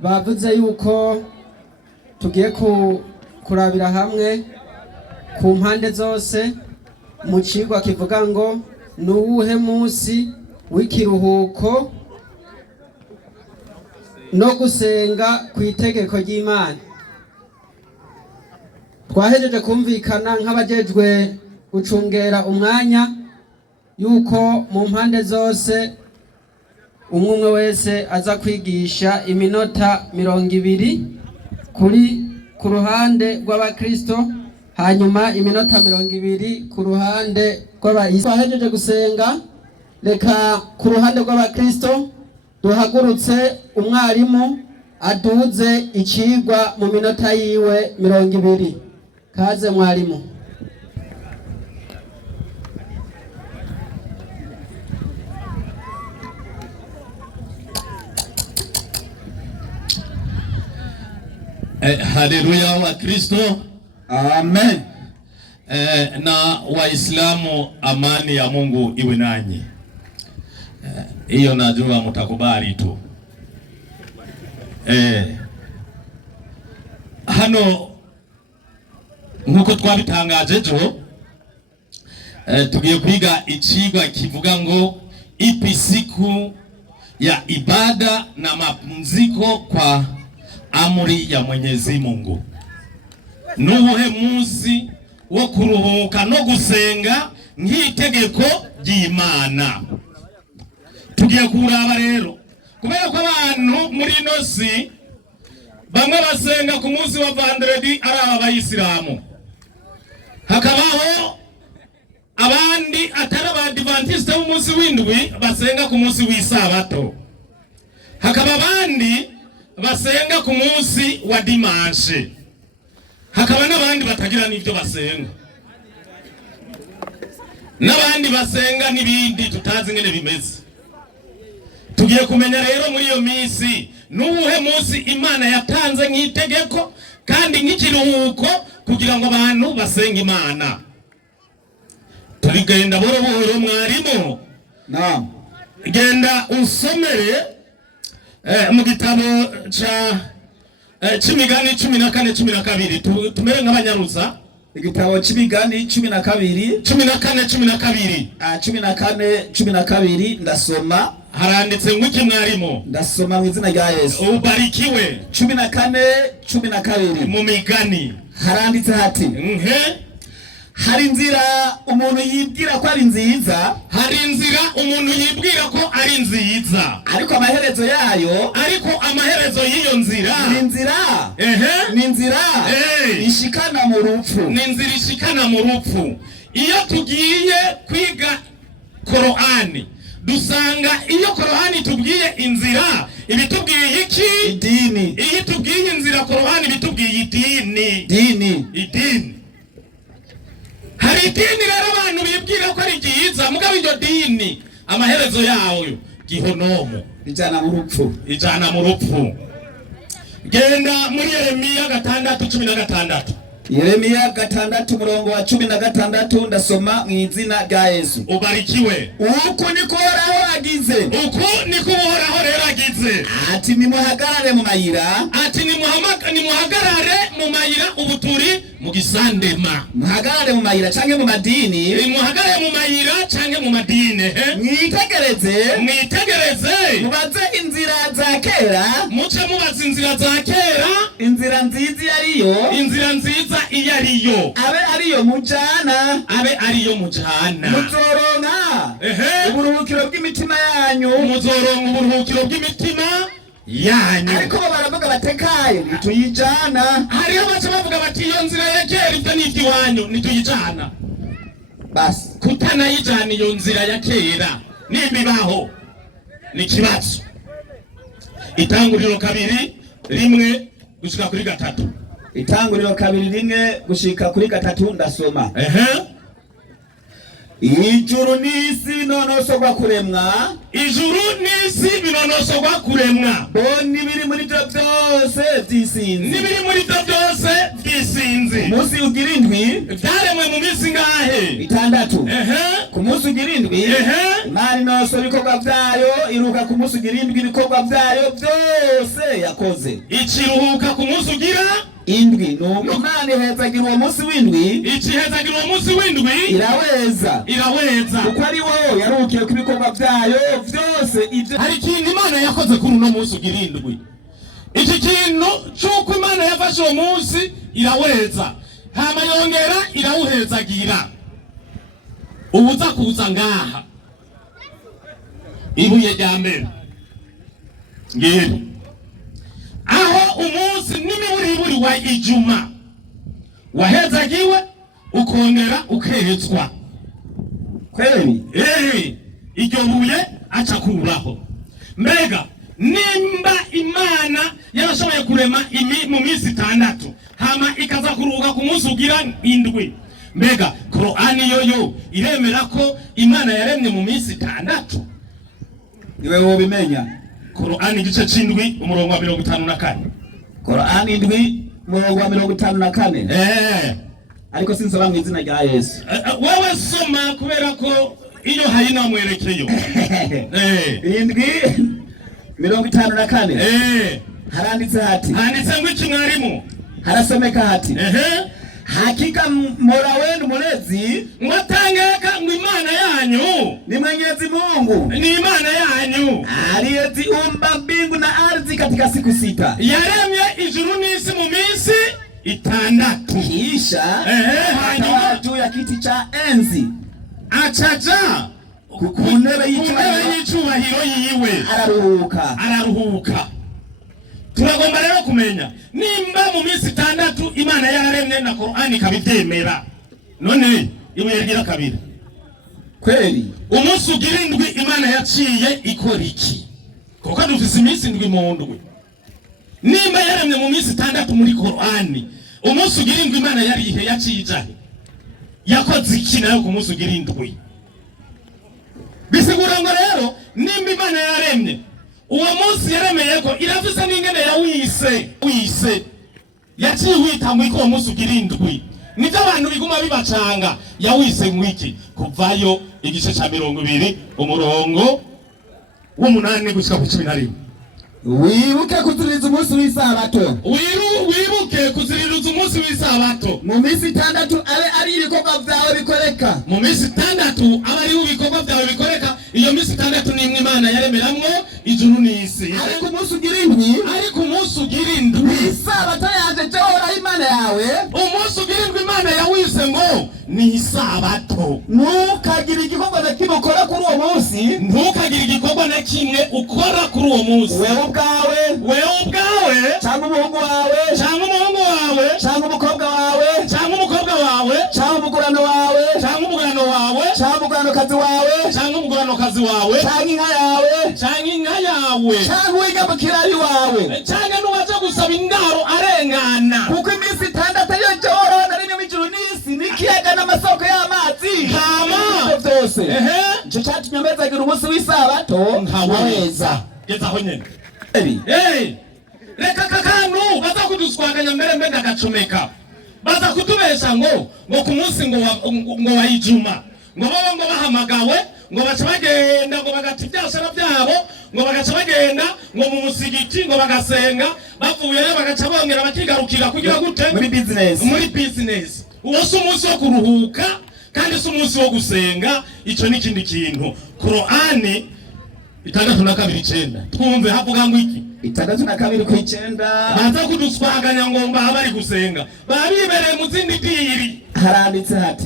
bavuze yuko tugiye kurabira hamwe ku mpande zose mu cigwa kivuga ngo ni uwuhe munsi w'ikiruhuko no gusenga ku itegeko ry'Imana. Twahejeje kumvikana nk'abajejwe gucungera umwanya yuko mu mpande zose umwe wese aza kwigisha iminota 20 ku ruhande rw'abakristo, hanyuma iminota 20 ku ruhande rw'abayisilamu. Twahejeje gusenga, reka ku ruhande rw'abakristo duhagurutse umwarimu aduze icigwa mu minota yiwe 20. Kaze mwarimu. Haleluya wa Kristo. Amen. Na Waislamu, amani ya Mungu iwe nanyi. Hiyo najua mutakubali tu. Hano nkuko twabitangaje ejo, tugiye kwiga icigwa kivuga ngo ipi siku ya ibada na mapumziko kwa amri ya Mwenyezi Mungu. Nuwuhe munsi wo kuruhuka no gusenga nk'itegeko ry'Imana. Tugiye kuraba rero, kubera ko abantu muri nosi bamwe basenga ku munsi wa vendredi ari abayisilamu, hakabaho abandi atari abadiventiste b'umunsi w'indwi basenga ku munsi w'isabato, hakaba abandi basenga ku munsi wa dimanche, hakaba n'abandi batagira n'ibyo basenga, n'abandi basenga n'ibindi tutazi ngene bimeze. Tugiye kumenya rero muri iyo minsi nuwuhe munsi Imana yatanze nk'itegeko kandi nk'ikiruhuko kugira ngo abantu basenga Imana. Turigenda boro boro mwarimu. Naam. Genda usomere mu gitabo ca c'imigani 14:12 tumere nk'abanyaruza. Igitabo c'imigani 12 14 ndasoma. Haranditse nguki mwarimu? Ndasoma mu izina rya Yesu. Ubarikiwe. 14:12 mu migani haranditse hati hari inzira umuntu yibwira ko ari nziza, hari inzira umuntu yibwira ko ari nziza, ariko amaherezo y'iyo nzira ni inzira ishikana mu rupfu. Ni inzira ishikana mu rupfu. Iyo tugiye kwiga Korani dusanga iyo Korani tubwiye inzira ibitubwiye iki? Idini. Iyo tubwiye inzira Korani bitubwiye idini. Idini. Hari idini rero abantu bibwira ko ari ryiza, mugabo iryo dini amaherezo yawo gihonomo, ijana mu rupfu. Genda muri Yeremiya 6:16. Yeremiya 6:16 ndasoma mu izina rya Yesu. Ubarikiwe. Uku niko Uhoraho agize. Ati nimuhagarare mu mayira. Nimuhagarare mu mayira, ubu turi mu gisandema. Muhagarare mu mayira canke mu madini. Muhagarare mu mayira canke mu madini. Mwitegereze. Mubaze inzira za kera. Muce mubaze inzira za kera. Inzira nziza iyo ariyo. Abe ariyo mujana. Muzoronka uburuhukiro bw'imitima yanyu. Ariko baravuga batekaye nituyijana. Hariho baca bavuga bati iyo nzira ya kera ibyo ni iby'iwanyu nituyijana. Basi kutanayijana iyo nzira ya kera nimbibaho ni kibazo. Itanguriro 2:1 gushika kuri 3. Itanguriro 2:1 gushika kuri 3 ndasoma. ijuru n'isi nonosogwa kuremwa, ijuru n'isi binonosogwa kuremwa, bo n'ibiri muri byo byose by'isinzi, n'ibiri muri byo byose by'isinzi. umunsi ugira indwi byaremwe mu minsi ngahe? itandatu. Ehe. ku munsi ugira indwi Imana inoso ibikorwa byayo, iruhuka ku munsi ugira indwi ibikorwa byayo byose yakoze. Ikiruhuka ku munsi ugira indwi, nuko Imana ihezagira uwo munsi w'indwi, ikihezagira uwo munsi w'indwi iraweza kuko ari wo yaruhukiye ku bikorwa byayo byose. Ibyo hari ikintu Imana yakoze kuri uno munsi ugira indwi. Iki kintu cy'uko Imana yafashe uwo munsi iraweza, hama yongera irawuhezagira. Ubuza kuza ngaha ibuye rya mbere ngiri aho umunsi n'imiburiburi wa ijuma wahezagiwe ukongera ukehetswa kweli. iryo buye acakuraho. Mbega nimba Imana yarashoboye kurema mu minsi itandatu hama ikaza kuruhuka ku munsi ugira indwi, mbega Korani yoyo iremera ko Imana yaremye mu minsi itandatu? Niwe wobimenya. Korani igice c'indwi umurongo wa 54. Korani indwi umurongo wa 54. Ariko sinsoma mu izina rya Yesu. Wewe soma kubera ko iyo hayina mwerekeyo. Indwi 54. Haranditse hati. Handitse ngo iki mwarimu? Harasomeka hati. Hakika Mola wenu mulezi mwatangeka ngo Imana yanyu ni Mwenyezi Mungu, ni Imana yanyu aliyeziumba mbingu na ardhi katika siku 6. Yaremye ijuru n'isi mu minsi itandatu. Kisha hanyuma juu ya kiti cha enzi acaja ku ntebe y'icyubahiro yiwe araruhuka. Turagomba rero kumenya nimba mu minsi itandatu Imana yaremye na Korani kabitemera, none ibuye rigira kabiri kweli umunsi ugira indwi Imana yaciye ikora iki? Kuko dufise iminsi indwi mu ndwi. Nimba yaremye mu minsi itandatu muri Korani, umunsi ugira indwi Imana yarihe yaciye ijahe? Yakoze iki nayo ku munsi ugira indwi? Bisigura ngo rero nimba Imana yaremye uwo munsi yaremeye ko irafise n'ingene wise yaciye wita ngo iko uwo munsi ugira indwi. Nibyo abantu biguma bibacanga, yawise mwiki kuvayo igice ca 20 umurongo w'8 gushika ku 11. Wibuke kuziririza umunsi w'isabato. Wibuke kuziririza umunsi w'isabato. Mu minsi itandatu abe ari ibikorwa byawe bikoreka. Mu minsi itandatu abe ari ibikorwa byawe bikoreka. Iyo minsi itandatu ni Imana yaremeramwo ijuru n'isi. Ariko umunsi ugira indwi, isabato yaje cyohora Imana yawe. Umunsi ugira indwi Imana yawise ngo ni isabato. Ntukagire igikorwa na kimwe ukora kuri uwo munsi. Ntukagire igikorwa na kimwe ukora kuri uwo munsi. Wewe ubwawe cyangwa umuhungu wawe cyangwa umukobwa wawe cyangwa umugurano wawe cyangwa umuguranokazi wawe cyangwa inka yawe cyangwa uwigamukirayi wawe cyangwa n'uwaje gusaba indaro arengana. Kuko iminsi itandatu ariyo cyohora rimwe ijuru n'isi n'ikiyaga n'amasoko y'amazi kama byose. Icyo cyatumye mbezagira umunsi w'isabato nkaweza. Gezaho nyene. Reka kakantu baza kuduswaganya mbere ndagacomeka. Baza kutubesha ngo ku munsi ngo wa ijuma ngo baba ngo bahamagawe ngo baca bagenda ngo bagati ibyashara byabo ngo bagaca bagenda ngo mu musigiti ngo bagasenga, bavuyeyo bagaca bongera bakigarukira kugira gute muri business. Uwo si umunsi wo kuruhuka kandi si umunsi wo gusenga. Ico ni ikindi kintu. Korani 6:9 twumve havuga ngo iki? 6:9 baza kuduswaganya ngo mba bari gusenga babibereye mu zindi diri.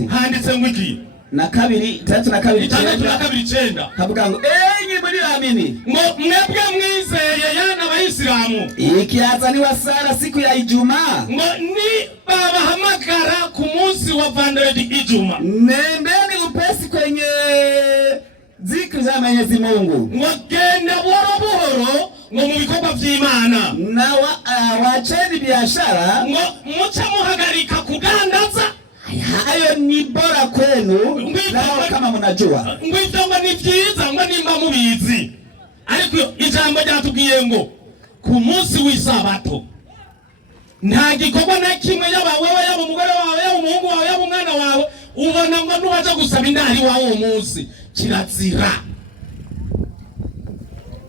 Handitse ngo iki? na kabiri 6:9 havuga ngo enyi muri amini ngo mwebwe mwizeye yana abayisilamu ikiazaniwa sala siku ya Ijumaa ngo ni babahamagara ku munsi wa Vandredi Ijuma, nendeni upesi kwenye zikri za Mwenyezi Mungu, ngo genda buhoro ngo mu bikorwa by'Imana, na wacheni biashara ngo muca muhagarika kudandaza hayo ni bora kwenu nao kama mnajua. Ngwitamba ni vyiza ngo nimba mubizi. Ariko ijambo ryatubwiye ngo ku munsi w'isabato nta gikorwa na kimwe yaba wewe yaba umugore wawe yaba umuhungu wawe yaba umwana wawe ubona ngo nubaje gusaba indari wawe uwo munsi kirazira.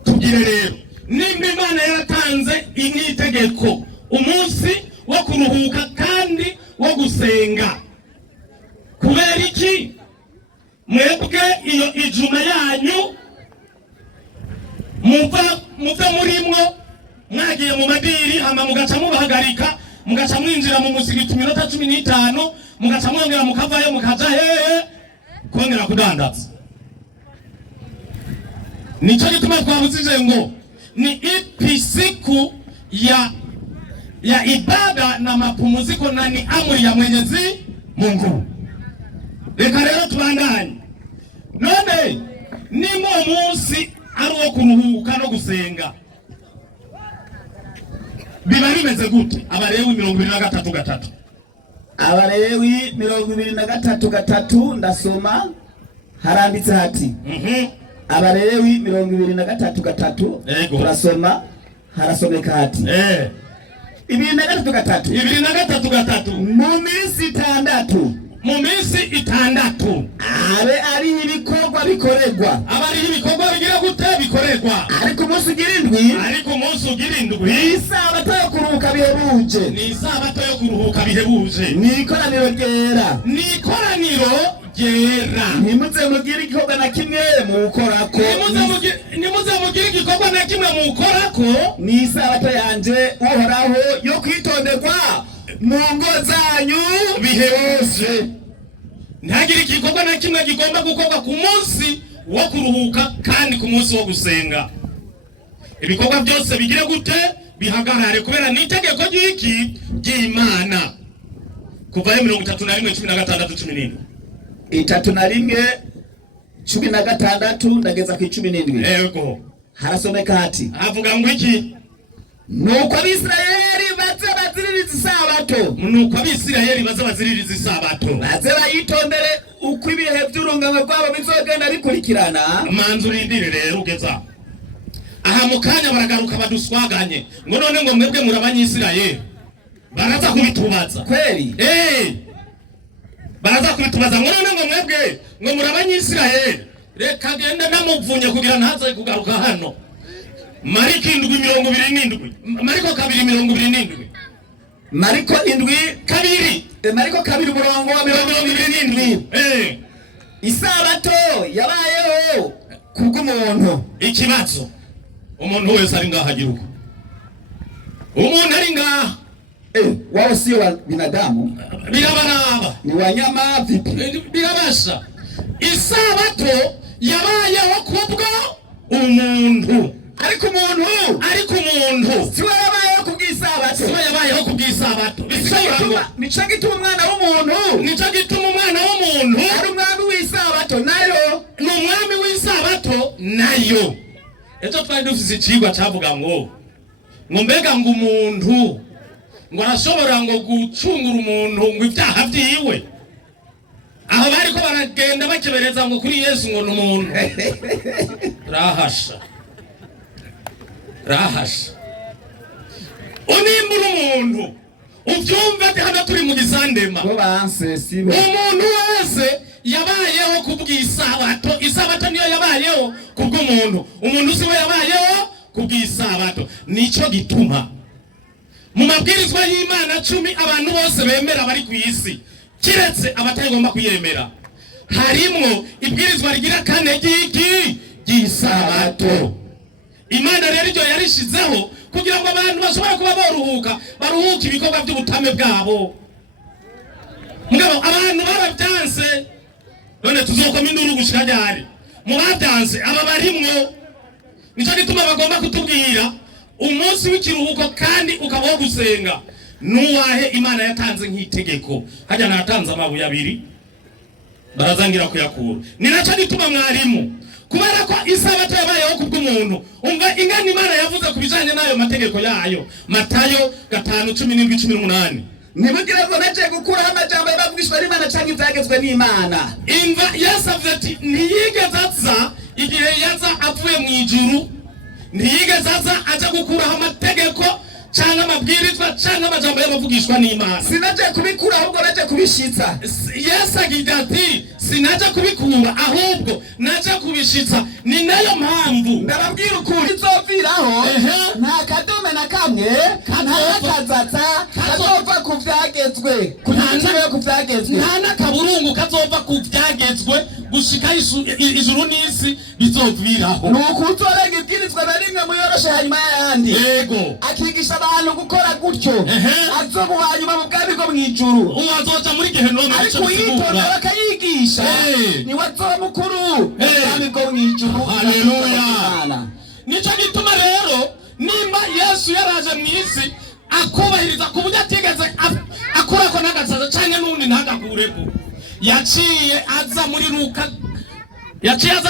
Tugire rero nimba Imana yaratanze itegeko umunsi wo kuruhuka kandi wo gusenga, kubera iki mwebwe iyo ijuma yanyu muva murimwo mwagiye mu madiri hama mugaca mubahagarika mugaca mwinjira mu musigiti minota 15 mugaca mwongera mukavayo mukaja hehe kongera kudandaza? Nico gituma twabuzije ngo ni ipi siku ya ibada na mapumziko na ni amri ya Mwenyezi Mungu. Reka rero tubandanye. None nimo munsi ari wo kuruhuka no gusenga biba bimeze gute? Abalewi 23:3 Abalewi 23:3 ndasoma haranditse hati Abalewi 23:3 turasoma harasomeka hati 23:3 mu minsi itandatu abe ari ibikorwa bikorerwa, aba ari ibikorwa bigira gute bikorerwa, ariko umunsi ugira indwi isabato yo kuruhuka bihebuje, ni isabato yo kuruhuka bihebuje, ni ikoraniro ryera, ntimuze mugire igikorwa na kimwe mukorako, ntimuze mugire igikorwa na kimwe mukorako, ni isabato yanje uhoraho yo kwitonderwa mu ngo zanyu bihebuje. Ntagire igikorwa na kimwe gigomba gukorwa ku munsi wo kuruhuka kandi ku munsi wo gusenga. Ibikorwa byose bigire gute bihagarare, kubera ni itegeko ry'iki ry'Imana. Kuva 31:16-17 31:16 ndageza ku 17. Yego harasomeka hati avuga ngo iki? Nuko Abisirayeli baze baziririza isabato, baze bayitondere uko ibihe by'urungano rwabo bizogenda bikurikirana. Manzu urindire rero ugeza aha mu kanya baragaruka baduswaganye ngo none ngo mwebwe muri Abanyisirayeli, baraza kubitubaza kweli baraza kubitubaza ngo none ngo mwebwe ngo muri Abanyisirayeli, reka gende namuvunye kugira ntaze kugaruka hano. Mariko 7:27 Mariko 2:27 Mariko 7:2 Mariko 2:27 Isabato yabayeho kubw'umuntu. Ikibazo umuntu wese ari ngaha giruko, umuntu ari ngaha wao sio wa binadamu, birabaraba ni wanyama vipi? Birabasha. Isabato yabayeho kubwo umuntu, ariko umuntu siwe yabayeho kubw'isabato, nico gituma umwana w'umuntu ari umwami w'isabato nayo ejo twari dufise ikigwa cavuga ngo mbega ngo umuntu ngo arashobora ngo gucungura umuntu ngo ibyaha vyiwe, aho bariko baragenda bakebereza ngo kuri Yesu ngo n'umuntu rahasha unimbura umuntu uvyumva hano turi mu gisandema umuntu wese yabayeho kubw'isabato. Isabato niyo yabayeho kubw'umuntu, umuntu siwe yabayeho kubw'isabato. Nico gituma mu mabwirizwa y'Imana 10 abantu bose bemera bari ku isi kiretse abatagomba kuyemera harimwo ibwirizwa rigira 4 ry'isabato. Imana rero iryo yarishizeho kugira ngo abantu bashobora kuba baruhuka ibikorwa by'ubutame bwabo. Mugabo abantu barabyanse, none tuzokoma induru gushika ryari? Mu babyanse aba barimwo. Nico gituma bagomba kutubwira umunsi w'ikiruhuko kandi ukabaho gusenga nuwahe Imana yatanze nk'itegeko. Hajya natanze amabuye 2 barazangira kuyakura. Ni naco gituma mwarimu kubera ko isabato yabayeho kubw'umuntu, umva ingana Imana yavuze kubijanye nayo mategeko yayo. Matayo 5:17-18 ntibugire ngo naje gukuraho amajambo y'abavugishwa n'Imana cyangwa ibyagezwe n'Imana. Imva Yesu avuze ati ntiyigeze aza igihe yaza avuye mu ijuru, ntiyigeze aza aja gukuraho amategeko cyangwa amabwirizwa cyangwa amajambo y'abavugishwa n'Imana. Sinaje kubikura ahubwo naje kubishitsa. Yesu agira ati sinaje kubikura ahubwo naje kubishitsa. Ni nayo mpamvu ndababwira ukuri izoviraho nta kadume na kamwe ntakazatsa kazova ku vyagezwe kuntaniwe ku vyagezwe nta n'akaburungu kazova ku vyagezwe gushika ijuru n'isi bizoviraho. nuko uzorenga ibwirizwa na rimwe muyoroshe hanyuma y'ayandi yego akigisha abantu gukora gutyo azoba hanyuma mu bwami bwo mw'ijuru uwazoja muri Gehinomu ariko uyitondera bakayigisha niwe azoba mukuru mu bwami bwo mw'ijuru. Haleluya. Nico gituma rero nimba Yesu yaraje mw'isi akubahiriza ku buryo atigeze akurako n'agasaza canke n'undi ntagakureko, yaciye aza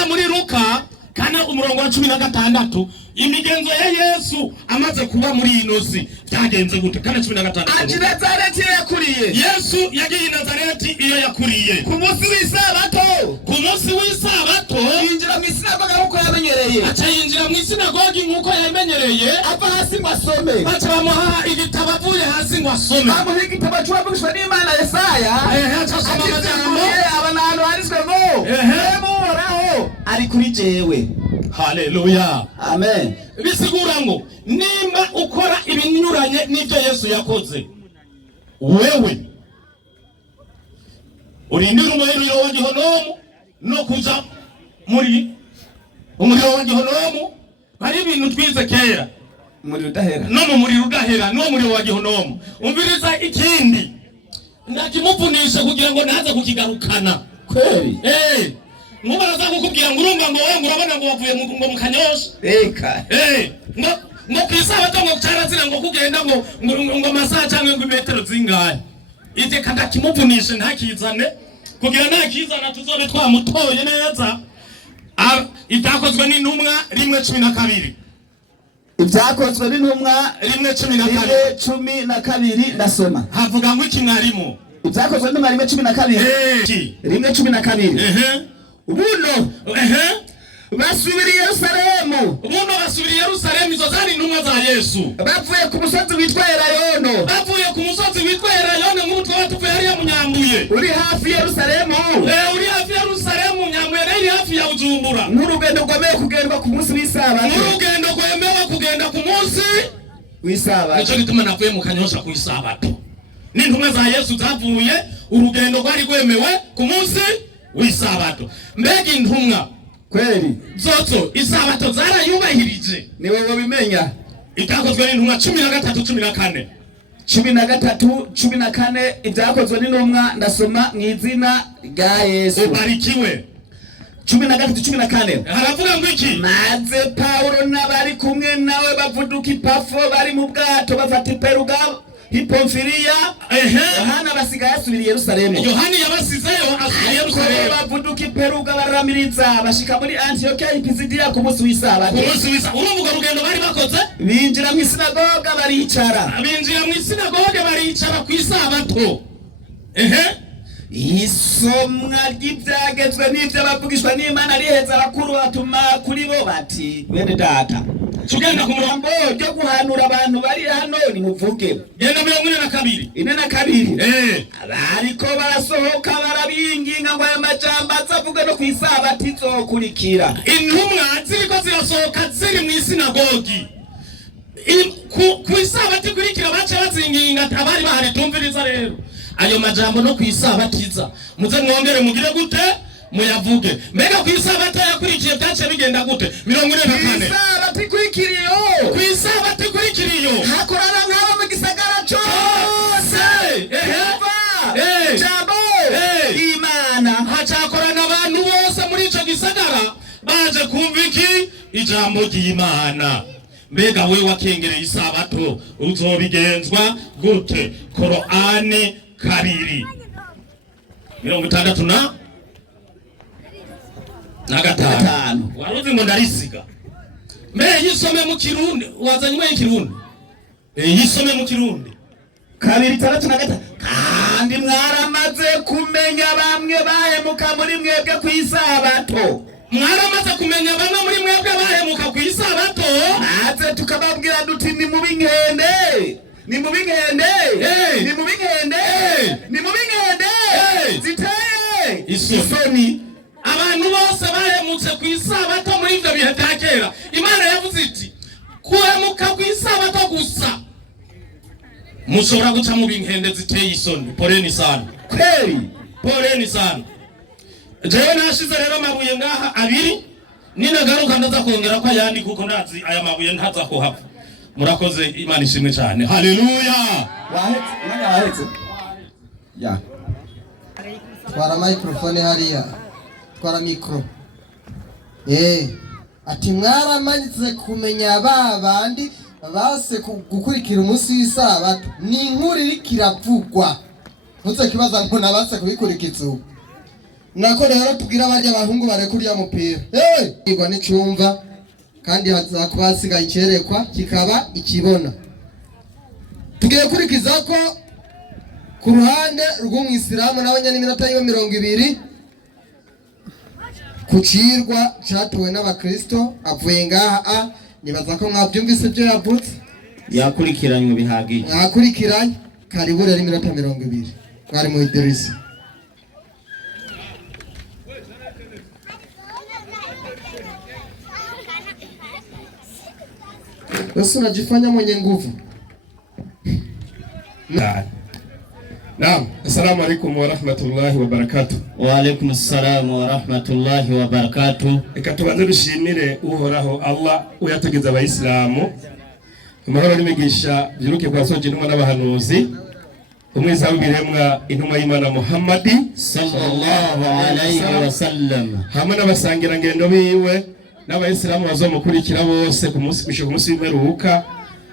muri Luka kana umurongo wa 16 imigenzo ya Yesu amaze kuba muri inosi byagenze gute? Kana 16 aje Nazareti yakuriye. Yesu yagiye Nazareti iyo yakuriye ku munsi w'isabato yinjira mu isinagogi nk'uko yamenyereye. aca yinjira mu isinagogi nk'uko yamenyereye, ava hasi ngo asome. baca bamuha igitabo avuye hasi ngo asome. bamuha igitabo c'uwavugishwa n'Imana Yesaya. aca asoma amajambo abantu handitswe ngo Uhoraho ari kuri jewe. Haleluya. Amen. Bisigura ngo nimba ukora ibinyuranye n'ibyo Yesu yakoze, wewe urindira umuriro wa Gehinomu no kuja muri umuriro wa Gehinomu. Hari ibintu twize kera umuriro udahera no mu muriro udahera no muriro wa Gehinomu. Umviriza ikindi ndakimuvunisha kugira ngo naze kukigarukana kweli. Muba naza kukubwira ngo urumva ngo wewe urabona ngo wavuye ngo mu Kanyosha. Eka. Ngo kwisabato ngo cyarazira ngo kugenda ngo amasaha cyangwa ngo metero zingahe. Ite kanda kimuvunishe ntakizane kugira ntakizana tuzobe twamutoye neza. Ibyakozwe n'intumwa 1:12. Ibyakozwe n'intumwa 1:12 ndasoma. Havuga ngo iki mwarimu? Ibyakozwe n'intumwa 1:12. 1:12. Buno basubira i Yerusalemu. Izo zari intumwa za Yesu. Bavuye ku musozi witwa Elayono. Nk'utwo batuvuye hariya mu Nyambuye. Uri hafi Yerusalemu. Uri hafi Yerusalemu. Nyambuye iri hafi ya Bujumbura. N'urugendo rwemewe kugendwa ku munsi w'isabato. Nico gituma navuye mu Kanyosha ku isabato. N'intumwa za Yesu zavuye urugendo rwari rwemewe ku munsi w'isabato. Mbega intumwa kweli zozo isabato zarayubahirije? Ni wowe bimenya. Ibyakozwe n'intumwa 13:14. 13:14 ibyakozwe n'intumwa ndasoma mu izina rya Yesu. Ubarikiwe. 13:14 haravuga ngo iki? maze Paulo n'abari kumwe nawe bavuduka ipafo bari mu bwato bafata iperuga Hipomfiriya. Yohana basigaye asubira i Yerusalemu. Yohana yabasizeyo asubira i Yerusalemu. Bavuduka iperuga baramiriza bashika muri Antiokia Pisidiya ku munsi w'isabato. Urumva urugendo bari bakoze? Binjira mu isinagogi baricara. Ku isabato. Isomwa ry'ibyagezwe n'ibyo abavugishwa n'Imana riheza abakuru batuma kuri bo bati bene data tugenda ku murongo ryo guhanura abantu bari hano ni muvuge. Genda 42. 42. Ariko barasohoka barabinginga ngo aya majambo azavuga no ku isabato izokurikira. Intumwa ziriko zirasohoka ziri mu isinagogi. Ku isabato ikurikira bace bazinginga abari bahari. Tumviriza rero ayo majambo no ku isabatiza muze mwongere mugire gute muyavuge. Mbega ku isabato yakurikiye byace bigenda gute? 44. Ku isabato ikurikiriyo hakorana nk'abo mu gisagara cyose. Jambo Imana hacakorana abantu bose muri ico gisagara baje kumva iki? Ijambo ry'Imana. Mbega we wakengereye isabato uzobigenzwa gute? Korani 2:65 waruzi ngo ndarisiga. Mbere yisome mu Kirundi wazanywe Kirundi. Yisome mu Kirundi 2:3 kandi mwaramaze kumenya bamwe bahemuka muri mwebwe ku isabato. Mwaramaze kumenya bamwe muri mwebwe bahemuka ku isabato, natwe tukababwira duti ni mubi nkende, ni mubi nkende, ni mubi nkende, ni mubi nkende ziteye isoni. Abantu bose bahemutse ku isabato muri ivyo bihe bya kera, Imana yavuze iti kuhemuka ku isabato gusa mushobora guca mu binkende ziteye isoni. Poleni sana, kweli poleni sana. Jewe nashize rero amabuye ngaha abiri, ninagaruka ndaza kongera ko ayandi kuko ndazi aya mabuye ntaza kuhava. Murakoze, Imana ishimwe cyane. Haleluya. wahetse ya twara microphone hariya, twara micro. Ati mwaramanitse kumenya bandi base gukurikira umunsi w'isabato. Ni inkuru iri kiravugwa, ntuze kibaza ngo nabase kubikurikiza ubu. Nako rero tubwira barya abahungu barekuriya mupira igwa n'icyumva, kandi hazakuba hasigaye icyerekwa kikaba ikibona. Tugiye kurikiza ko ku ruhande rw'umwisilamu nawe nyine iminota yiwe 20 kucirwa catuwe n'abakristo avuye ngaha. Nibaza ko mwabyumvise byo yavutse, yakurikiranywe bihagije. yakurikiranye. Karibu rero iminota 20 bari mu Idrisi. Wewe unajifanya mwenye nguvu. Naam, assalamu alaikum wa rahmatullahi wa barakatuh. Wa alaikum assalam wa rahmatullahi wa barakatuh. Reka tubanze dushimire uhoraho Allah uyatugeza abayisilamu amahoro n'imigisha byuruke kwa soje n'umwana n'abahanuzi umwiza w'ibiremwa intumwa y'Imana Muhammad sallallahu alayhi wa sallam hamwe n'abasangira ngendo biwe n'abayisilamu bazomukurikira bose ku munsi w'imperuka.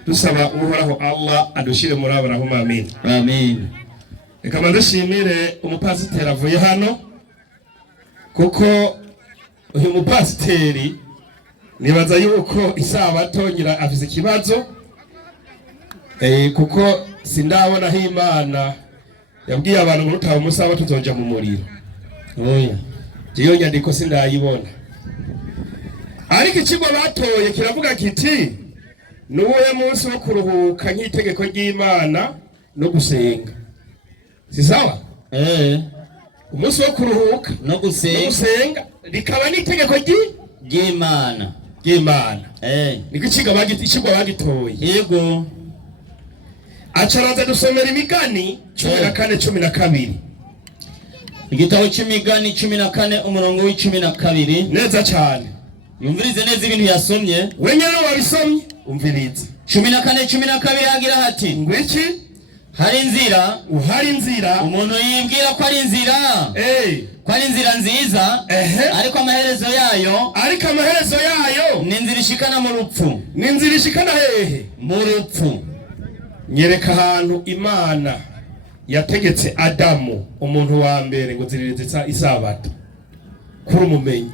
Dusaba uhoraho Allah adushire muri abarahuma. Amin, amin. Reka mandashimire umupasiteri avuye hano, kuko uyu mupasiteri nibaza yuko isabato nyira afise ikibazo, kuko sindabona Imana yabwiye abantu ngo utaha umusabato tuzoja mu muriro. Oya, iyo nyandiko sindayibona, ariko ikigo batoye kiravuga kiti nuwe munsi wo kuruhuka nk'itegeko ry'Imana no gusenga. Si sawa? Umunsi wo kuruhuka no gusenga rikaba n'itegeko ry'Imana. Niko ikigo bagitoye. Yego. Acaranza dusomera Imigani 14:12. Igitabo cy'Imigani 14 umurongo w'12. Neza cyane. Yumvirize neza ibintu yasomye. Wenyine wabisomye umvirize. 14:12 hagira hati ngwiki uhari inzira umuntu yibwira ko ari inzira ko ari inzira nziza, ariko amaherezo yayo ni inzira ishikana mu rupfu. Ni inzira ishikana hehe? Mu rupfu. Nyereka ahantu Imana yategetse Adamu umuntu wa mbere ngo ziririze isabato kuri umumenyi,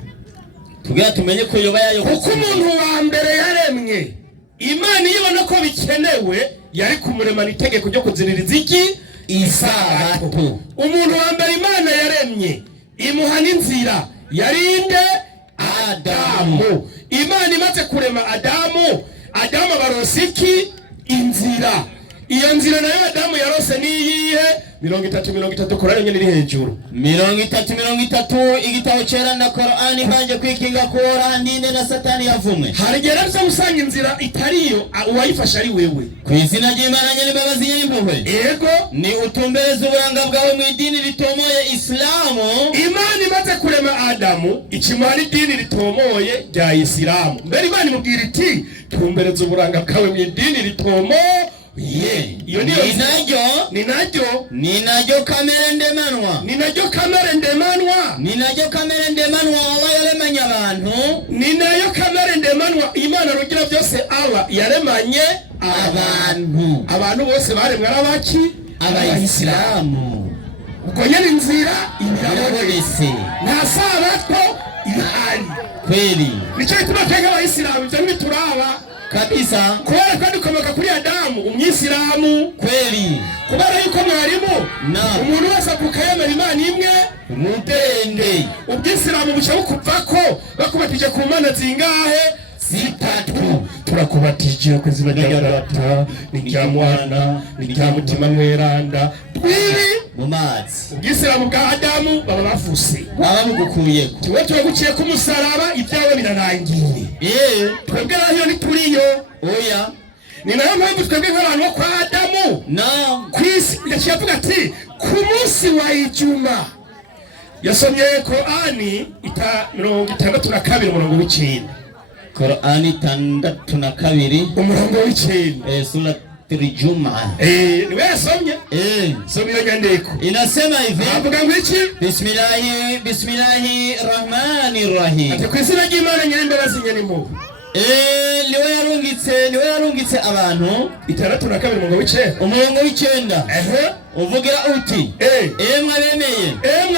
tugira tumenye ko yoba yayo, kuko umuntu wa mbere yaremwe Imana ibona ko bikenewe yari kumuremana itegeko ryo kuziririza isabato. Umuntu wa mbere Imana yaremye imuha n'inzira yarinde Adamu. Imana imaze kurema Adamu baronse inzira. Iyo nzira nayo Adamu yarose niyihe? 30 Korani nyene iri hejuru. 30 igitabo cyera na Korani banje kwikinga kora ndinde na Satani yavumwe. Harigera byo musanga inzira itariyo uwayifasha ari wewe. Kwizina ry'Imana nyene babazi y'impuhwe. Yego, ni utumbereza uburanga bwawe mu idini ritomoye Islamu. Imana imaze kurema Adamu ikimuha n'idini ritomoye rya Islamu. Mbere Imana imubwira iti tumbereza uburanga bwawe mu idini ritomoye. Iyo ni naryo kamere ndemanwa. Allah yaremanye abantu. Ni nayo kamere ndemanwa Imana rugira byose Allah yaremanye abantu bose baremwe arabaki abayisilamu. Uko nyene inzira irabonetse, nta sabato ihari kweli. Nico gituma twebwe abayisilamu ibyo ntituraba kabisa, kubera ko dukomoka kuri Adamu umwisilamu kweli. kubera yuko mwarimu Na. umuntu wese avuka yemera imana imwe mudende ubwisilamu buca bukuvako bakubatije ku mana zingahe zitatu turakubatije ku izina rya data n'irya mwana n'irya mutima mweranda twiri mu mazi ubwisilamu bwa adamu baba bafuse baba bugukuyeko tuwe turaguciye ku musaraba ibyawe birarangiye twebwe nayo ntituriyo oya ni nayo mpamvu twebwe nk'abantu bo kwa adamu na kwisi yaciye avuga ati ku munsi wa ijuma yasomye Korani 62 umurongo w'icenda Korani 62 umurongo w'icenda suratul Juma niwe yasomye somira nyandiko inasema hivi avuga ngo iki bismillahirrahmanirrahim ati ku izina ry'Imana nyemberazi nyarimo niwe yarungitse abantu 62 umurongo w'icenda uvugira uti emwe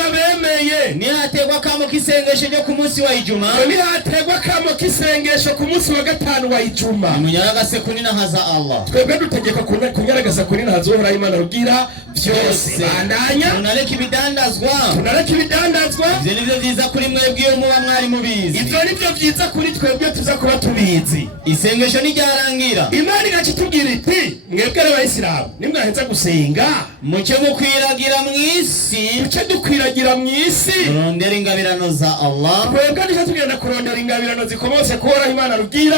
abemeye nihategwa kamo k'isengesho ryo ku munsi wa ijuma nihategwa kamo k'isengesho ku munsi wa gatanu wa ijuma munyaragase kuninahaza Allah twebwe dutegeka kunyaragasa kuninahaza uhoraho Imana rugira byose bandanya tunareka ibidandazwa ivyo nivyo vyiza kuri mwebwe iyo muba mwari mubizi ivyo nivyo vyiza kuri twebwe tuza kuba tubizi isengesho niryarangira Imana igacitubwira iti mwebwe n'abayisilamu nimwaheza gusenga muce mukwiragira mw'isi muce dukwiragira mw'isi kurondera ingabirano za Allah twebwe duce tugenda kurondera ingabirano zikomotse kuhoraho Imana rugira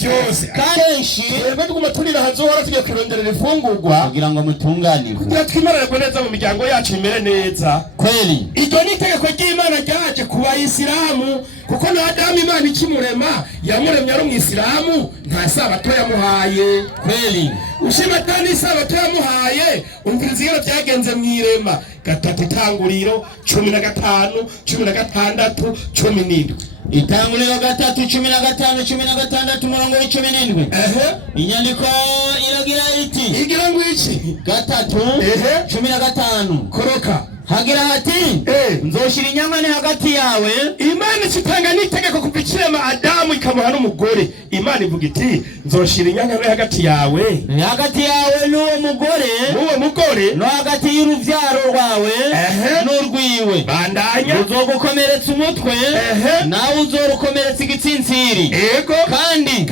byose kenshi twebwe tuguma turira hazohora tugiye kuronderera ifungurwa kugira ngo mutunganirwe kugira twimererwe neza mu miryango yacu imere neza kweli iryo ni itegeko ry'Imana ryaje ku bayisilamu kuko na Adamu Imana ikimurema yamuremye ari umwisilamu nta sabato yamuhaye kweli ushima tani isabato yamuhaye umviriza iyo byagenze mwirema 3 Itanguriro 15 16 17 Itanguriro 3:15 umurongo w'17 inyandiko iragira iti igira ngo iki 3:15 koroka hagira hati nzoshira inyamane hagati yawe Imana ikitanga n'itegeko kuva ikirema Adamu ikamuha n'umugore Imana ivuga iti nzoshira inyamane hagati yawe n'uwo mugore no hagati y'uruvyaro rwawe n'urwiwe bandanya uzogukomeretsa umutwe nawe uzorukomeretsa igitsintsiri ego kandi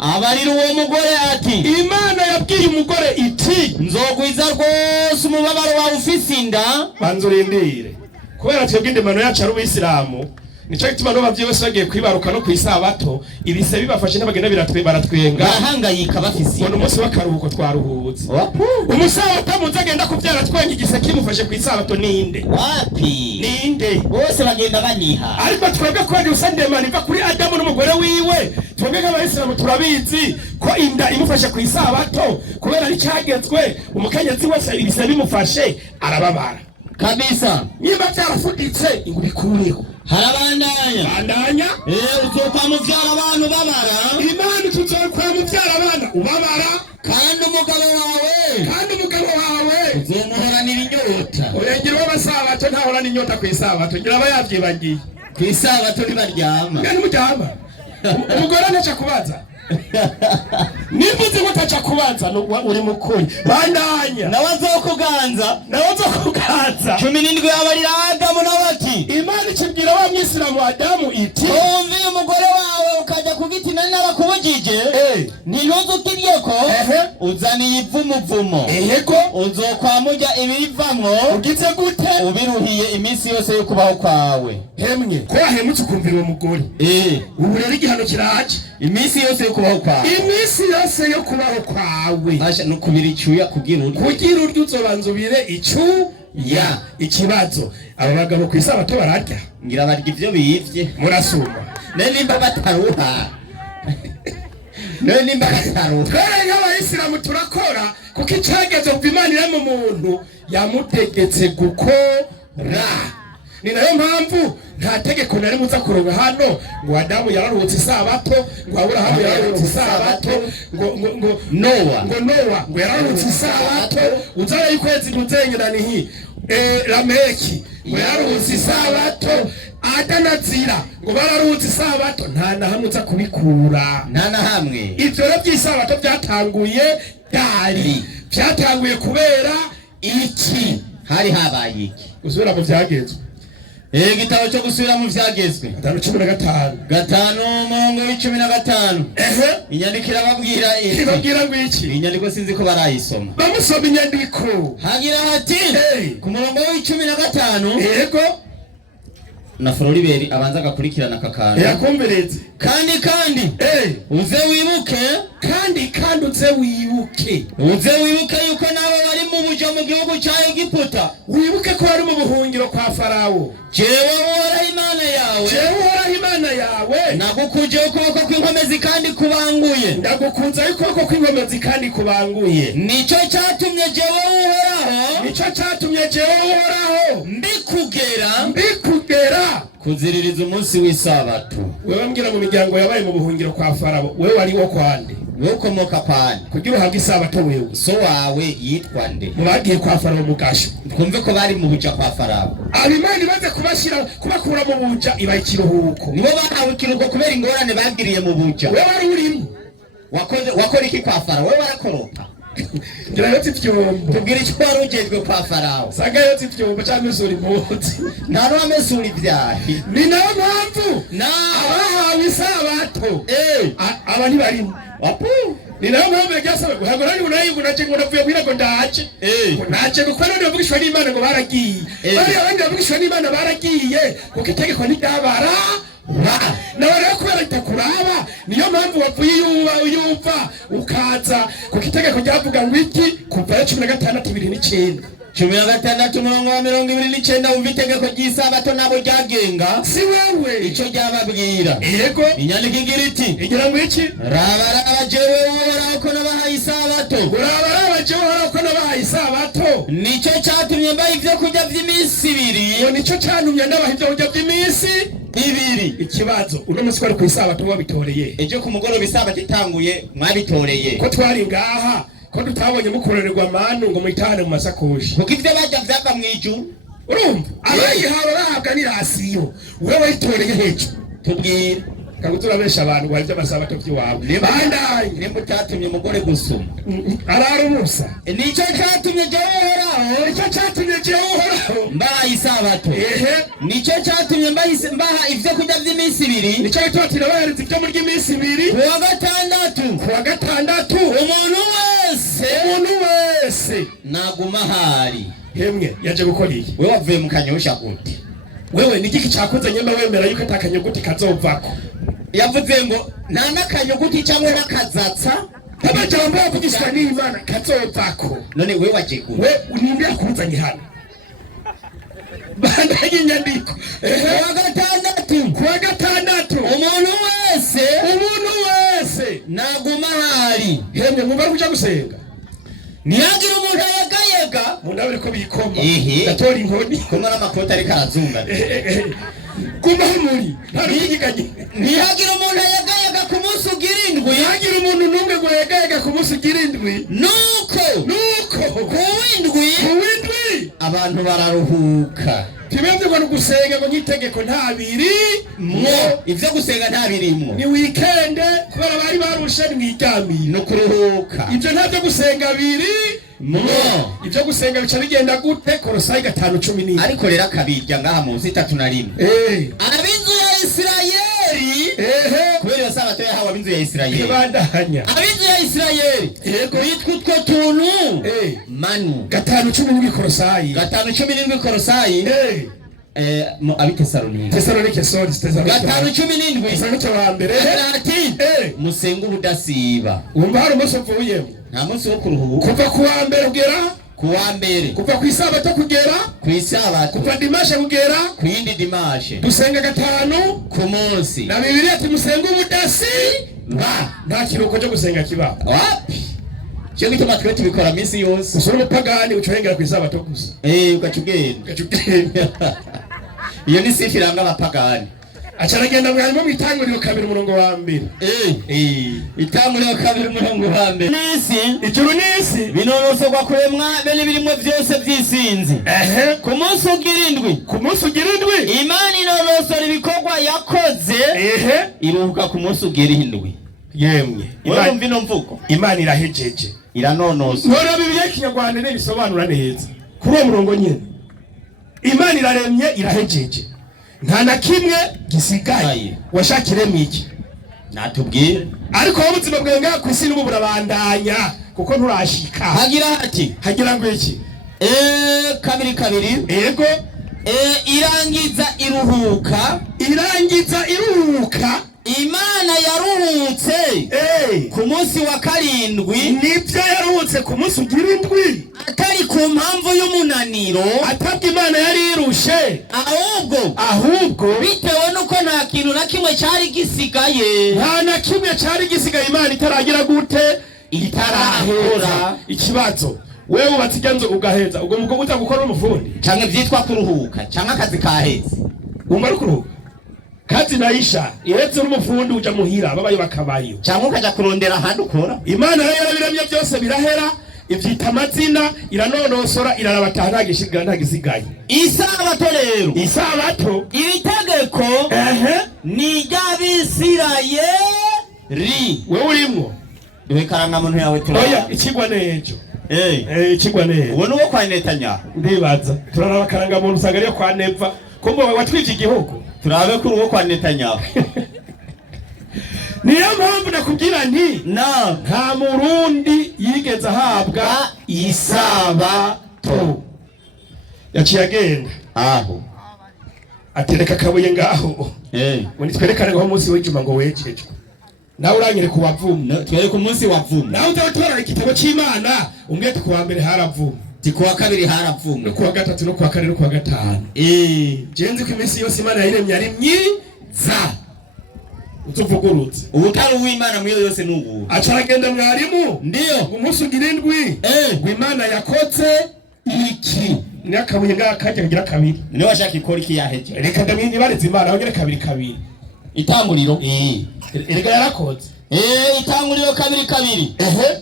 abarira uwo mugore ati Imana yabwiye umugore iti nzogwiza rwose umubabaro wawe ufise inda banzurindire kubera twebwe indemano yacu ari ubuyisilamu nico gituma no bavye bose bagiye kwibaruka no kwisabato ibise bibafashe n'abagenda baratwenga barahangayika bafise ngo umunsi w'akaruhuko twaruhutse umusabato muze agenda kuvyara twenga igise kimufashe kwisabato ninde bose bagenda baniha ariko twebwe kwandi usandemana iva kuri Adamu n'umugore wiwe twebwe nk'abayisilamu turabizi ko inda imufashe kwisabato kubera ari cyagezwe umukenyezi wese ibise bimufashe arababara kabisa niba byarafuditse ingubikureho bandanya uzokwa muvyara abantu babara Imana tuzokwa muvyara abana ubabara kandi umugabo wawe uzomuhoranira inyota urengera w'abasabato ntahorana inyota kw'isabato ngira aba yavyibagiye kw'isabato ntibaryama kandi muryama umugore ntaca kubaza nivuze ngo taca kubanza uri mukuri bandanya nawe azokuganza 17 abarira Adamu n'abati Imana ikibwira wa mwisilamu Adamu iti umviye umugore wawe ukajya kugiti nari nabakubujije ntinuzukiryeko uzaniye ivumuvumo uzokwamurya ibirivamwo ugize gute ubiruhiye iminsi yose yo kubaho kwawe hemwe ko wahemutse ukumvira uwo mugore ubu rero igihano kiraje iminsi yose yo kubaho kwawe asha no kubira icyuya kugira uryo uzobanza ubire icyuya ikibazo aba bagabo ku isabato bararya ngira barya ivyo biyivye murasuma nimba bataruha twere nk'abayisilamu turakora kuko icageze ku Imana iri mu muntu yamutegetse gukora ni nayo mpamvu nta tegeko nari muza kuronka hano ngo Adamu yararuhutse isabato ngo Aburahamu yararuhutse isabato ngo Nowa ngo yararuhutse isabato uzara yukwezi muzengeranihi Lameki ngo yararuhutse isabato Adanazira ngo bararuhutse isabato nta na hamwe uza kubikura nta na hamwe ivyo by'isabato byatanguye dari byatanguye kubera iki? hari habaye iki? Gusubira mu byagezwe. Igitabo cyo gusubira mu byagezwe 5:15. 5:15. Inyandiko irababwira iki? Ibabwira ngo iki? Inyandiko sinzi ko barayisoma. Bamusoma inyandiko. Hagira hati ku murongo w'15. Yego. Na Floribert abanza agakurikirana akakanda. Yakumbereze. Kandi uze wibuke. Kandi uze wibuke. Uze wibuke yuko nabo bari mu buja mu gihugu cya Egiputa. Wibuke ko bari mu buhungiro kwa Farawo. Jewe Uhoraho Imana yawe. Nagukuje ukuboko kw'inkomezi kandi kubanguye. Ndagukunza ukuboko kw'inkomezi kandi kubanguye. Nico cyatumye jewe Uhoraho mbikugera kuziririza umunsi w'isabato. Wewe mbwira mu miryango yabaye mu buhungiro kwa Farawo, wewe wari wo kwande? Wewe ukomoka kwande? Kugira uhabwe isabato wewe. So wawe yitwa nde? Mubagiye kwa Farawo mu gasho. Twumve ko bari mu buja kwa Farawo. Abimana imaze kubakura mu buja ibaye ikiruhuko. Nibo bahawe ikiruhuko kubera ingorane bagiriye mu buja. Wewe wari urimo. Wakora iki kwa Farawo? Wewe warakoropa. Ndirayotse ivyombo. Tubwire icyo wari ujejwe kwa Farawo. Sagayotse ivyombo cyamesura impunzi. Nta n'amesura ibyahi. Ni nayo mpamvu abahawe isabato. Aba ntibarimo. Ni nayo mpamvu yagasaba guhagora ni unayigo naje ngo navuye kwira ngo ndaje. Naje gukora no bavugishwa n'Imana ngo baragiye. Bari abandi bavugishwa n'Imana baragiye. Kuko itegeko ntiryabara. Nawe kubera itakuraba niyo mpamvu wavuye yumva ukaza kuko itegeko ryavuga ngo iki kuva 16:29. 16:29 umva itegeko ry'isabato nabo ryagenga. Si wewe icyo ryababwira. Yego. Inyandiko igira iti igira ngo iki? Raba jewe Uhoraho ko nabahaye isabato. Raba jewe Uhoraho ko nabahaye isabato. Nicyo cyatumye mbaha ibyo kurya by'iminsi 2. Yo nicyo cyantumye ndabaha ibyo kurya by'iminsi 2. Ikibazo uno munsi kwari ku isabato wabitoreye. Ejo ku mugoroba isabato itanguye mwabitoreye. Ko twari ngaha ko tutabonye mukorerwa manu ngo muyitahane mu masakoshi. Kuko ibyo bajya byava mu ijuru. Urumva? Abayihawe bahabwa ni rasiyo. Wewe wayitoreye hejuru. Tubwire. Kaguturabesha abantu bari by'amasabato by'iwawe. Bandanye nimba utatumye umugore gusoma. Arara umusa. Nicyo cyatumye jewe Uhoraho mbaha isabato. Nicyo cyatumye mbaha ibyo kurya by'iminsi 2. Nicyo cyatumye bahereza ibyo muri iminsi 2. Kuwa gatandatu umuntu wese naguma hari. Hemwe yaje gukora iki? Wewe wavuye mu kanyosha gute? Wewe ni giki cyakoze nyuma wemera yuko atakanyuguti kazovako? Yavuze ngo nta nakanyuguti cyangwa nakazatsa. Amajambo yavugishwa n'Imana kazovako. None wewe waje gute? We unimbe akuzanye hano. Bandanye inyandiko. Kuwa gatandatu umuntu wese naguma hari. Hemwe mwumva kuja gusenga. Niyagira umuntu ayagayega. Mundabire ko bikoma. Ndatora inkoni. Koma n'amakoti ariko arazunga. Kuma muri. Ntariganye. Niyagira umuntu ayagayega ku munsi ugira 7. Niyagira umuntu numwe ngo ayagayega ku munsi ugira 7. Nuko ku w'indwi abantu bararuhuka. Tibemye ngo gusenga ngo nyitegeko nta birimo. Ivyo gusenga nta birimo. Ni weekend kubera bari barushe mwijyamiye no kuruhuka. Ivyo ntavyo gusenga birimo. Ivyo gusenga bica bigenda gute? Kolosayi 5:10. Ariko rero akabirya ngaha mu 3:1. Abinzu ya Isirayeli. Kubera sabato yahawe abinzu ya Isirayeli. Bandanya. Abinzu ya Isirayeli. Bitwa utwo tuntu. Manu 5:17 Kolosayi. 5:17 Kolosayi. Mu Abitesalonike. Tesalonike sorry Tesalonike. 5:17 Tesalonike wa mbere. Musenga ubudasiba. Umva hari umunsi uvuyemo. Nta munsi wo kuruhuka. Kuva kuwa mbere kugera kuwa mbere. Kuva ku isabato kugera ku isabato. Kuva dimashe kugera ku yindi dimashe. Dusenga 5 ku munsi. Na Bibiliya ati musenga ubudasiba. Nta kiruhuko cyo gusenga kiba. Wapi? Cyo gituma twe tubikora minsi yose. Usura umupagani ucurengera ku isabato gusa. Ukacugenda. Iyo ni sifiranga abapagani. Acaragenda mwanyuma mu itanguriro 2 umurongo wa 2. Itanguriro 2 umurongo wa 2. Ijuru n'isi binonosogwa kuremwa bene birimo byose by'isinzi. Ku munsi ugira 7. Imana inonosora ibikorwa yakoze. Iruhuka ku munsi ugira 7. Yemwe. Urumva ino mvugo? Imana irahejeje. Iranonosa. Ngora Bibiliya ikinyarwanda ne bisobanura neza kuri uwo murongo nyene. Imana iraremye irahejeje, nta na kimwe gisigaye. Washakiremo iki? natubwire. Ariko wowe ubuzima bwawe ngaha ku isi n'ubu burabandanya kuko nturashika. hagira ngo iki? kabiri yego. irangiza iruhuka Imana yaruhutse ku munsi wa karindwi. Nibyo yaruhutse ku munsi ugira indwi, atari ku mpamvu y'umunaniro, atabwo Imana yari irushe, ahubwo bitewe nuko nta kintu na kimwe cyari gisigaye. Nta na kimwe cyari gisigaye Imana itaragira gute? Itarahera. Ikibazo wewe ubatse ijyanzo ugaheza ubwo mugo uza gukora umufundi canke vyitwa kuruhuka canke akazi kaheze. Umara kuruhuka kazi naisha iretse n'umufundi uja muhira babaye bakabayo canke ukaja kurondera ahantu ukora. Imana rero biramye byose birahera, ivyita amazina, iranonosora, irarabata nta gishiga nta gisigaye. Isabato rero, iri tegeko ni ry'Abisirayeli. Wewe urimo duhe karanga muntu yawe oya ikigwa nejo. Ikigwa nejo uwo nuwo kwa Netanyahu. Ndibaza turaraba karanga muntu usanga ariyo kwa Neva kumbe watwije igihugu. Turabe kuri uwo kwa Netanyahu. Niyo mpamvu nakubwira nti nta murundi yigeze ahabwa isabato. Yaciye agenda aho atereka kabuye ngaho ngo nitwerekane ngo umunsi w'ijuma ngo wejejwe. Nawe urangire ku bavumu, twere ku munsi wavumu. Nawe uzatora igitabo cy'Imana umwete ku wa mbere haravumu, ku wa kabiri haravumu, ku wa gatatu no ku wa kane no ku wa gatanu. Jenzi ku iminsi yose Imana yaremye ari myiza. Utuvugurutse ubutari uw'Imana mwiyo yose n'ubu acaragenda mwarimu ndiyo umunsi ugira indwi ngo Imana yakoze iki n'akabuye ngakajya kugira kabiri. Ni washaka ikora iki yaheje? Reka ndamwinyi baretse Imana bagere kabiri itanguriro. Erega yarakoze itanguriro kabiri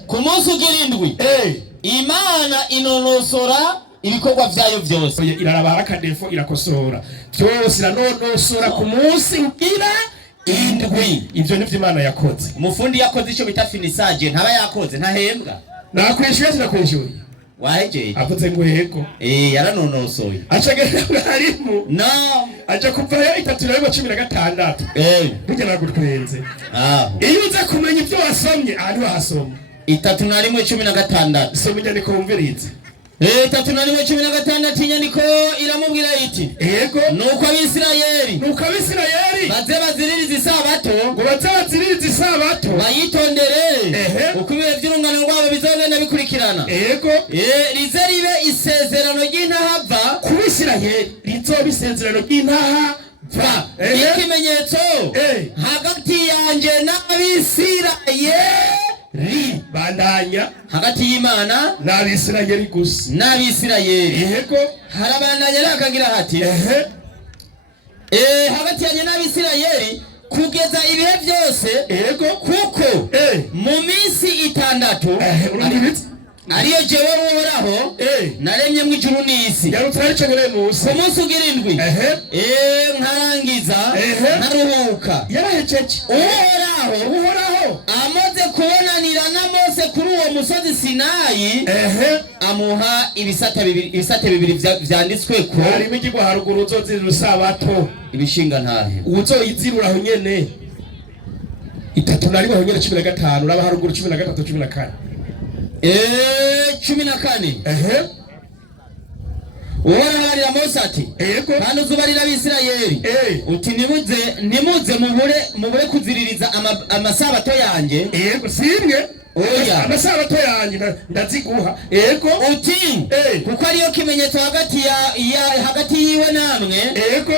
ku munsi ugira indwi Imana inonosora ibikorwa vyayo byose. Irarabara akadefo irakosora byose, iranonosora ku munsi ugira indwi. Ivyo nivyo Imana yakoze. Umufundi yakoze ico bita finisage, ntaba yakoze ntahembwa. Nakwishyuye sinakwishyuye waheje avuze ngo yego yaranonosoye acagenda mwarimu aja kuvayo 3:16 burya nagutwenze iyo uza kumenya ibyo wasomye ari wahasoma 3:16 soma inyandiko wumvirize 3:16 inyandiko iramubwira iti yego nuko Abisirayeli baze baziririza isabato, ngo baze baziririza isabato bayitondere uko ibihe by'urungano rwabo bizogenda bikurikirana. Yego rize ribe isezerano ry'intahava ku Bisirayeli, rizoba isezerano ry'intahava ikimenyetso hagati yanje n'Abisirayeli. Bandanya hagati y'Imana n'Abisirayeli gusa. Yego harabandanya rakagira hati hagati yanje n'Abisirayeli kugeza ibihe byose. Yego kuko mu minsi 6 ariyo jewe Uhoraho naremye mu ijuru n'isi. Yarutaricengereye Musa ku munsi ugira indwi nkarangiza nkaruhuka. Yarahejeje Uhoraho amaze kubonanira na Mose kuri uwo musozi Sinayi amuha ibisate bibiri vyanditswe ko harimo igigwa haruguru uzozirira isabato ibishinga ntahe uzoyizirura aho nyene 3 aho nyene 15 uraba haruguru 13 14 14 Uhoraho ararira Mose ati kandi uzubarira Abisirayeli uti nimuze mubure kuziririza amasabato yanjye. Simwe oya amasabato yanjye ndaziguha. Uti kuko ariyo kimenyetso hagati yiwe namwe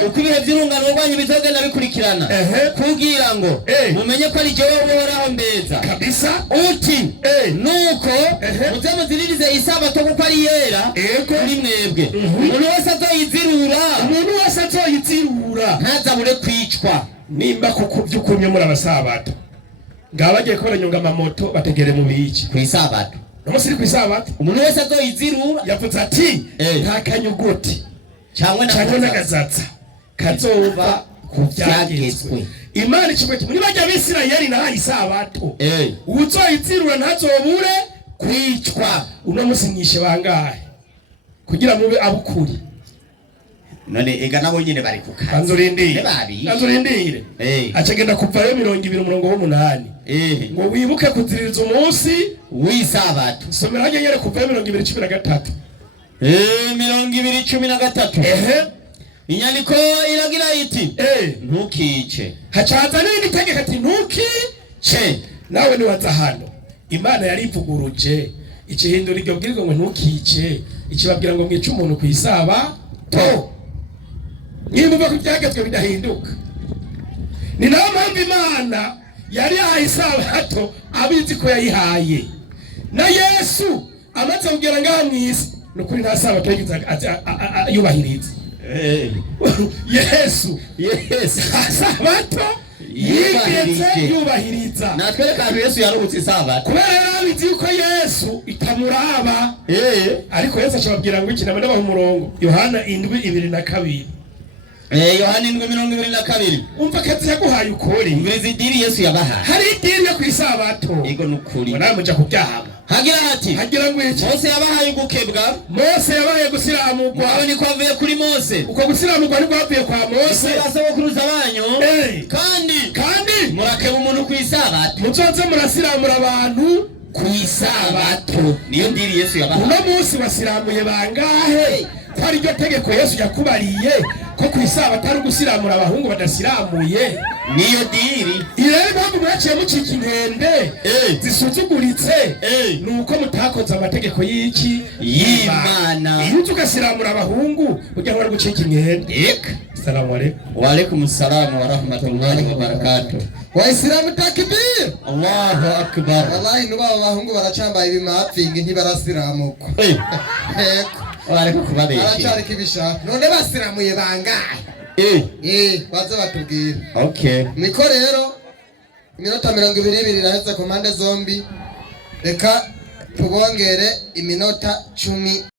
uko ibihe by'urungano rwanyu bizogenda bikurikirana kugira ngo mumenye ko ari jewe Uhoraho mbeza kabisa. Uti nuko muze muziririze isabato kuko ari yera kuri mwebwe. Umuntu wese azoyizirura ntazabure kwicwa nimba kuko by'ukunye muri abasabato ngabagiye kubona nyunga amamoto bategere mu biki ku isabato. Umunsi ku isabato umuntu wese azoyizirura yavuze ati nta kanyuguti cyangwa n'agazatsa kazova ku byagezwe. Imana kimwe muri bajya Abisirayeli na isabato uzoyizirura ntazobure kwicwa. Uno musi mwishe bangahe kugira mube abukuri? None ega nabo nyine bari kukazi. Kanzurindire. Acagenda kuvayo 228. Ngo wibuke kuziririza umunsi w'isabato. Somera nyere kuvayo 213. 213. Inyandiko iragira iti ntukice. Hacaza n'indi tegeko ati ntukice. Nawe niwaza hano Imana yarivuguruje ikihindura iryo bwirwa ngo ntukice, ikibabwira ngo mwice umuntu ku isabato. Nimba ko byagezwe bidahinduka. Ni nayo mpamvu Imana yari yahaye isabato abizi ko yayihaye. Na Yesu amaze kugera ngaha mw'isi nukuri nta sabato yagize yubahiriza. Yesu sabato yubahiriza. Natwe kandi Yesu yarubutse isabato. Kubera yarabizi yuko Yesu itamuraba. Ariko Yesu acababwira ngo ikinama n'abaho umurongo Yohana 7:22. Yohana 7:22. Umva kazi yaguhaye ukuri. Mbere idini Yesu yabahaye. Hari idini ku isabato. Ego nukuri. Namuja kubyahama. Hagira ngo iki? Mose yabahaye gukebwa. Mose yabahaye gusiramurwa. Nawe ni kwavuye kuri Mose. Uko gusiramurwa ni kwavuye kwa Mose. Basokuruza banyu. Kandi murakeba umuntu ku isabato. Muzoze murasiramura abantu ku isabato. Niyo ndiri Yesu yabahaye. Uno munsi wasiramuye bangahe? Kwari ryo tegeko Yesu yakubariye ko ku isabato ari gusiramura abahungu badasiramuye. Niyo diri. Irebe mpamvu mwaciye mucika inkende zisuzuguritse nuko mutakoze amategeko y'iki y'Imana. Iyo tugasiramura abahungu kugira ngo bari gucika inkende. Assalamu alaykum. Wa alaykum assalam wa rahmatullahi wa barakatuh. Waisilamu takbir. Allahu akbar. Wallahi nuba abahungu baracambaye ibimapfingi ntibarasiramuko. Wareka kubabeshya. Aracari kibisha. None basiramuye bangahe? Baze batubwira. Okay. Niko rero iminota 22 iraheze ku mpande zombi. Reka tubongere iminota 10.